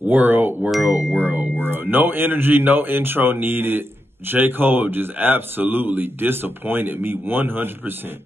World. No energy, no intro needed. J. Cole just absolutely disappointed me 100%.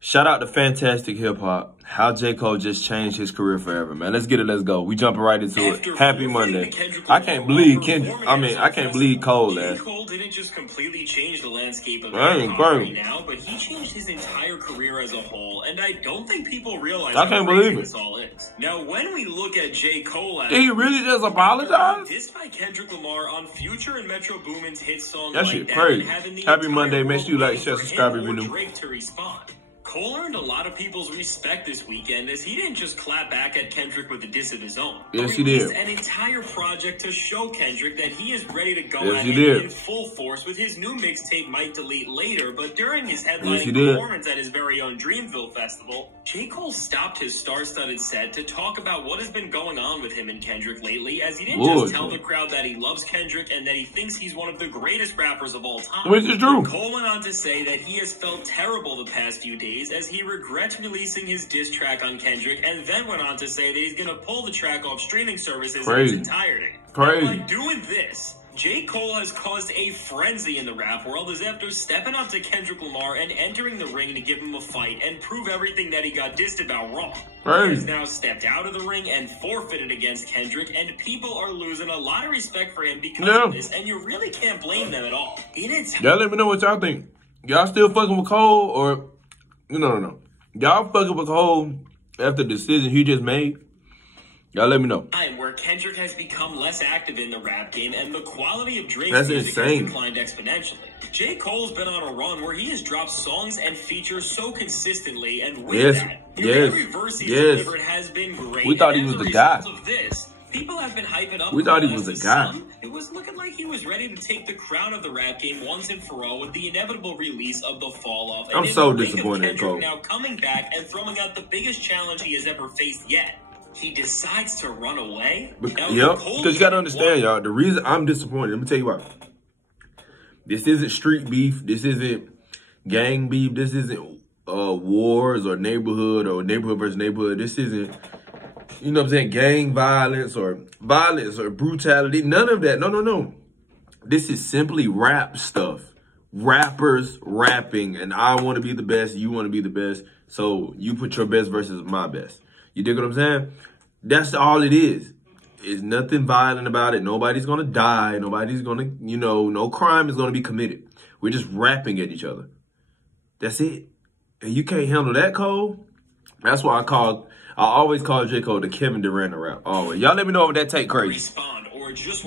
Shout out to Fantastic Hip Hop. How J. Cole just changed his career forever, man. Let's get it. Let's go. We jumping right into it. Happy Monday. I can't believe I can't believe Cole, man. Cole didn't just completely change the landscape of right now, but he changed his entire career as a whole, and I don't think people realize I can't believe it. This all is. Now, when we look at J. Cole, did he really just apologize? Dissed by Kendrick Lamar on Future and Metro Boomin's hit song. That shit crazy. Happy Monday. Make sure you like, share, subscribe if you're new. Drake to respond. Cole earned a lot of people's respect this weekend as he didn't just clap back at Kendrick with a diss of his own. Yes, he did. An entire project to show Kendrick that he is ready to go at him in full force with his new mixtape Might Delete Later, but during his headlining performance at his very own Dreamville Festival, J. Cole stopped his star-studded set to talk about what has been going on with him and Kendrick lately, as he didn't just tell the crowd that he loves Kendrick and that he thinks he's one of the greatest rappers of all time. Which is true. Cole went on to say that he has felt terrible the past few days as he regrets releasing his diss track on Kendrick, and then went on to say that he's going to pull the track off streaming services in its entirety. By doing this, J. Cole has caused a frenzy in the rap world as after stepping up to Kendrick Lamar and entering the ring to give him a fight and prove everything that he got dissed about wrong. He has now stepped out of the ring and forfeited against Kendrick, and people are losing a lot of respect for him because of this, and you really can't blame them at all. Y'all let me know what y'all think. Y'all still fucking with Cole, or... No. Y'all fucking with Cole after the decision he just made? Y'all let me know. Where Kendrick has become less active in the rap game and the quality of Drake's music has declined exponentially. J. Cole's been on a run where he has dropped songs and features so consistently, and with that, every verse he's delivered has been great. We thought he was the guy. People have been hyping up. We thought he was a guy. It was looking like he was ready to take the crown of the rap game once and for all with the inevitable release of The Fall Off. I'm so disappointed in Cole. Now coming back and throwing out the biggest challenge he has ever faced yet. He decides to run away? Because you got to understand, y'all, the reason I'm disappointed, let me tell you why. This isn't street beef. This isn't gang beef. This isn't wars or neighborhood versus neighborhood. This isn't... You know what I'm saying? Gang violence or brutality. None of that. No. This is simply rap stuff. Rappers rapping. And I want to be the best. You want to be the best. So you put your best versus my best. You dig what I'm saying? That's all it is. It's nothing violent about it. Nobody's going to die. Nobody's going to, no crime is going to be committed. We're just rapping at each other. That's it. And you can't handle that, Cole. That's why I always call J. Cole the Kevin Durant of rap. Always. Y'all let me know if that take crazy.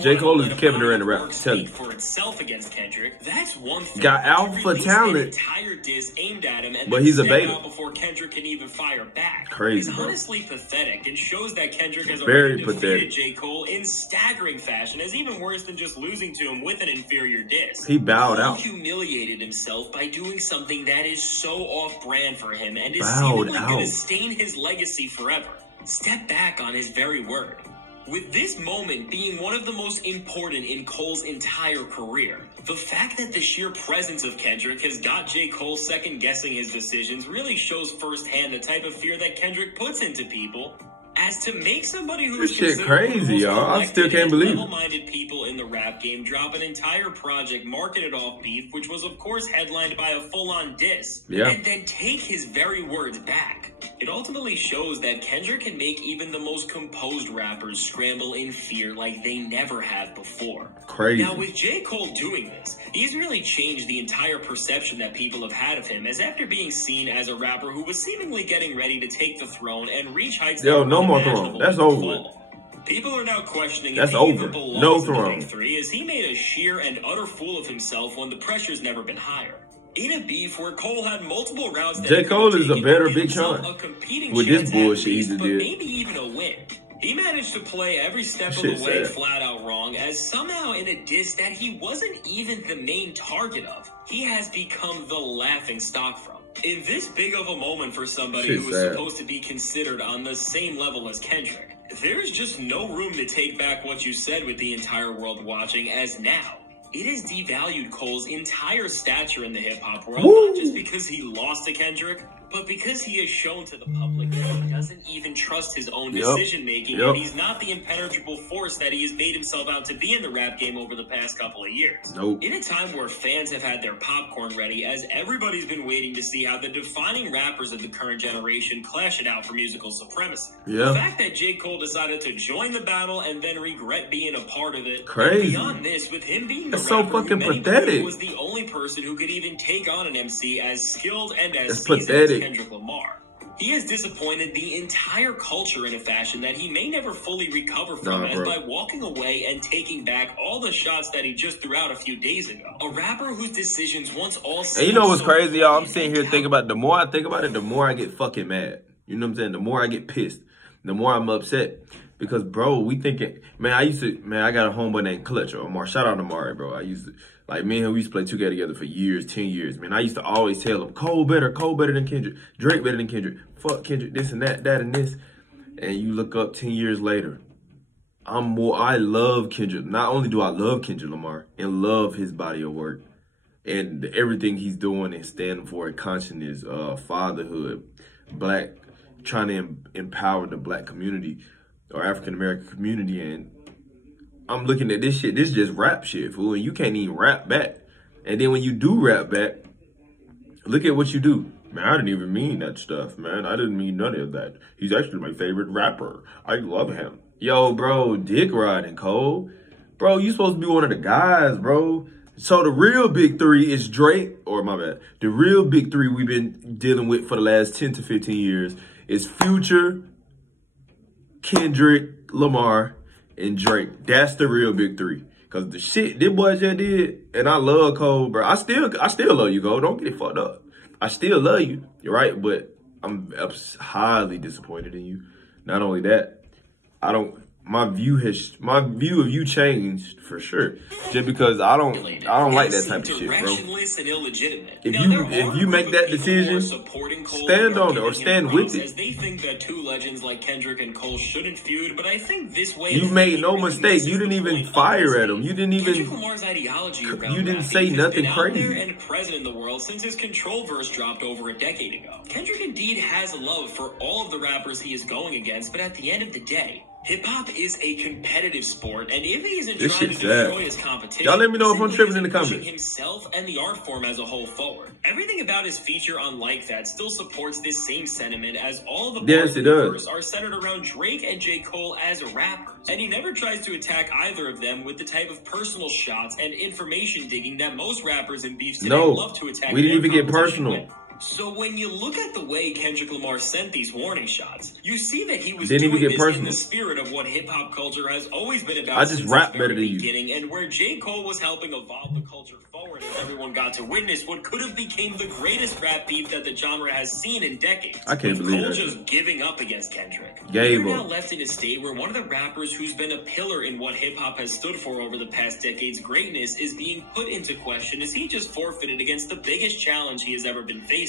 J. Cole is the Kevin Durant of rap. Tell you. For itself against Kendrick. That's one thing. Got alpha talent. Aimed at him and but he's a beta. Before Kendrick can even fire back. Crazy, it's bro. honestly pathetic and shows that Kendrick has already defeated J. Cole in staggering fashion, as even worse than just losing to him with an inferior diss. He bowed out. He humiliated himself by doing something that is so off-brand for him and is seemingly going to stain his legacy forever. Step back on his very word. With this moment being one of the most important in Cole's entire career, the fact that the sheer presence of Kendrick has got J. Cole second-guessing his decisions really shows firsthand the type of fear that Kendrick puts into people. As to make somebody who is shit crazy, y'all. I still can't believe it. Level-minded people in the rap game drop an entire project marketed off beef, which was of course headlined by a full-on diss, and then take his very words back. It ultimately shows that Kendrick can make even the most composed rappers scramble in fear like they never have before. Crazy. Now, with J. Cole doing this, he's really changed the entire perception that people have had of him, as after being seen as a rapper who was seemingly getting ready to take the throne and reach heights no more throne. That's over. People are now questioning if he even belongs in the Big Three, as he made a sheer and utter fool of himself when the pressure's never been higher. In a beef where Cole had multiple rounds, J. Cole is a better Big Sean with this bullshit he did. Maybe even a win. He managed to play every step of the way flat out wrong, as somehow in a diss that he wasn't even the main target of, he has become the laughing stock from. In this big of a moment for somebody who was supposed to be considered on the same level as Kendrick, there's just no room to take back what you said with the entire world watching, as now it has devalued Cole's entire stature in the hip-hop world, not just because he lost to Kendrick, But because he has shown to the public that he doesn't even trust his own decision-making, and he's not the impenetrable force that he has made himself out to be in the rap game over the past couple of years. In a time where fans have had their popcorn ready, as everybody's been waiting to see how the defining rappers of the current generation clash it out for musical supremacy. The fact that J. Cole decided to join the battle and then regret being a part of it. Crazy. Beyond this, with him being the rapper so fucking pathetic. Was the only person who could even take on an MC as skilled and as seasoned as Kendrick Lamar. He has disappointed the entire culture in a fashion that he may never fully recover from, as by walking away and taking back all the shots that he just threw out a few days ago. A rapper whose decisions once all seemed. And you know what's crazy, y'all? I'm sitting here thinking about it. The more I think about it, the more I get fucking mad. You know what I'm saying? The more I get pissed, the more I'm upset. Because, bro, we thinking, man, I got a homeboy named Clutch or Omar. Shout out to Amari, bro. I used to, like, me and him, we used to play 2K together for years, 10 years. Man, I used to always tell him, Cole better than Kendrick. Drake better than Kendrick. Fuck Kendrick, this and that and this. And you look up 10 years later, I love Kendrick. Not only do I love Kendrick Lamar and love his body of work and everything he's doing and standing for, consciousness, fatherhood, trying to empower the black community or African-American community, and I'm looking at this shit, this is just rap shit, fool, and you can't even rap back. And then when you do rap back, look at what you do. Man, I didn't even mean that stuff, man. I didn't mean none of that. He's actually my favorite rapper. I love him. Yo, bro, dick riding, Cole. Bro, you supposed to be one of the guys, bro. So the real big three is Drake, or my bad. The real big three we've been dealing with for the last 10 to 15 years is Future, Kendrick, Lamar, and Drake. That's the real big three. Cause the shit this boy just did, and I love Cole, bro. I still love you, Cole. Don't get it fucked up. I still love you, you're right, but I'm highly disappointed in you. Not only that, my view of you changed for sure. Just because I don't like that type of shit, bro. If you make that decision, stand on it or stand with it. They think that two legends like Kendrick and Cole shouldn't feud, but I think this way you made no mistake. You didn't even fire at him. You didn't even. You didn't say nothing crazy. And present in the world since his Control verse dropped over a decade ago. Kendrick indeed has a love for all of the rappers he is going against, but at the end of the day, hip-hop is a competitive sport, and if he isn't trying to destroy his competition, y'all let me know if I'm tripping in the comments. Himself and the art form as a whole forward. Everything about his feature on Like That still supports this same sentiment, as all the bars are centered around Drake and J. Cole as rappers. And he never tries to attack either of them with the type of personal shots and information digging that most rappers in beefs today love to attack. We didn't even get personal. So when you look at the way Kendrick Lamar sent these warning shots, you see that he was doing this in the spirit of what hip-hop culture has always been about. I just rap better than you. And where J. Cole was helping evolve the culture forward, and everyone got to witness what could have became the greatest rap beef that the genre has seen in decades. I can't believe Cole that. Just giving up against Kendrick. We're now left in a state where one of the rappers who's been a pillar in what hip-hop has stood for over the past decade's greatness is being put into question as he just forfeited against the biggest challenge he has ever been facing.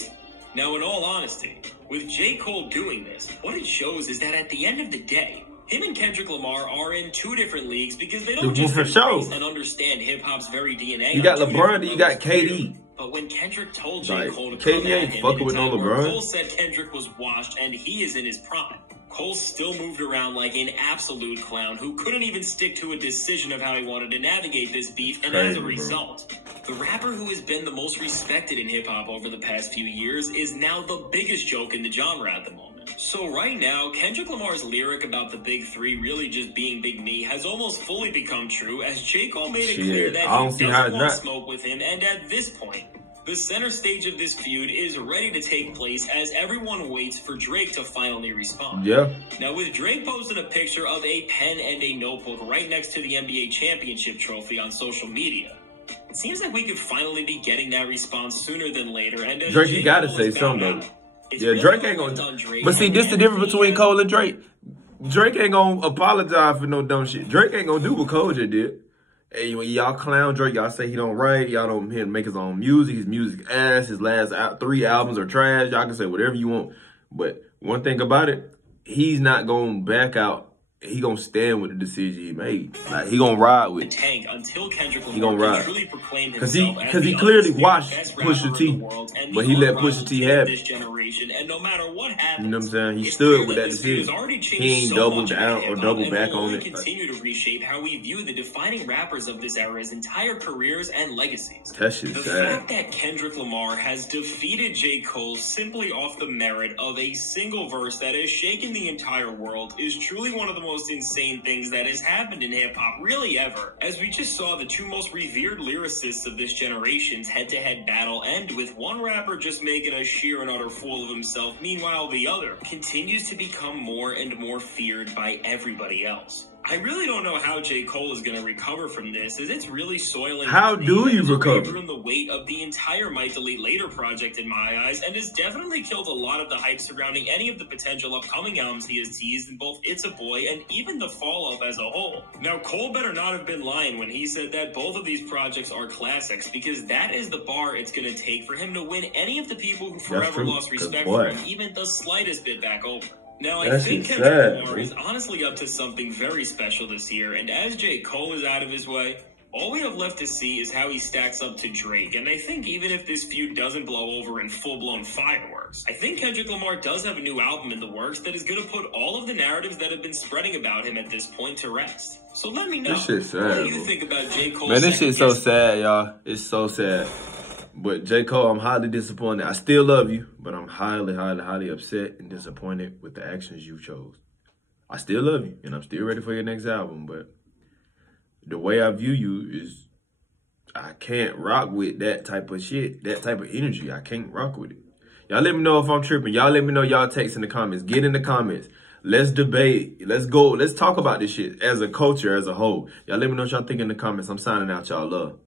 Now, in all honesty, with J. Cole doing this, what it shows is that at the end of the day, him and Kendrick Lamar are in two different leagues because they don't just embrace and understand hip-hop's very DNA. You got LeBron and you got KD. But when Kendrick told J. Cole to KD come at ain't him fucking with no LeBron. Cole said Kendrick was washed and he is in his prime. Cole still moved around like an absolute clown who couldn't even stick to a decision of how he wanted to navigate this beef, and as a result, the rapper who has been the most respected in hip-hop over the past few years is now the biggest joke in the genre at the moment. So right now, Kendrick Lamar's lyric about the big three really just being Big Me has almost fully become true, as J. Cole made it clear that he doesn't want smoke with him, and at this point, the center stage of this feud is ready to take place as everyone waits for Drake to finally respond. Now, with Drake posting a picture of a pen and a notebook right next to the NBA championship trophy on social media, it seems like we could finally be getting that response sooner than later. And Drake, you gotta say something, though. Yeah, Drake ain't gonna. But see, this the difference between Cole and Drake. Drake ain't gonna apologize for no dumb shit. Drake ain't gonna do what Cole just did. Hey, when y'all clown Drake, y'all say he don't write, y'all don't hear him make his own music, his music ass, his last 3 albums are trash, y'all can say whatever you want. But one thing about it, he's not going to back out he gonna stand with the decision he made. Like, he gonna ride with it. Tank until Kendrick He gonna Lamar ride. truly proclaimed Cause himself he clearly watched Pusha T, but he let Pusha T have this generation, and no matter what happens, you know what I'm saying? He stood with that decision. He ain't doubled down or doubled back on it. Continue to reshape how we view the defining rappers of this era's entire careers and legacies. That shit's sad. The fact that Kendrick Lamar has defeated J. Cole simply off the merit of a single verse that has shaken the entire world is truly one of the most insane things that has happened in hip-hop, really ever. As we just saw the two most revered lyricists of this generation's head-to-head battle end with one rapper just making a sheer and utter fool of himself, meanwhile the other continues to become more and more feared by everybody else. I really don't know how J. Cole is going to recover from this, as it's really soiling. How do you recover? From the weight of the entire Might Delete Later project in my eyes, and has definitely killed a lot of the hype surrounding any of the potential upcoming albums he has teased in both It's a Boy and even the follow-up as a whole. Now, Cole better not have been lying when he said that both of these projects are classics, because that is the bar it's going to take for him to win any of the people who forever lost respect for him even the slightest bit back over. Now, I think Kendrick Lamar is honestly up to something very special this year, and as J. Cole is out of his way, all we have left to see is how he stacks up to Drake, and I think even if this feud doesn't blow over in full-blown fireworks, I think Kendrick Lamar does have a new album in the works that is going to put all of the narratives that have been spreading about him at this point to rest. So let me know, this shit's sad, what do you think about J. Cole? Man, this shit's so sad, y'all. It's so sad. But J. Cole, I'm highly disappointed. I still love you, but I'm highly, highly, highly upset and disappointed with the actions you chose. I still love you, and I'm still ready for your next album, but the way I view you is I can't rock with that type of shit, that type of energy. I can't rock with it. Y'all let me know if I'm tripping. Y'all let me know y'all takes in the comments. Get in the comments. Let's debate. Let's go. Let's talk about this shit as a culture, as a whole. Y'all let me know what y'all think in the comments. I'm signing out. Y'all love.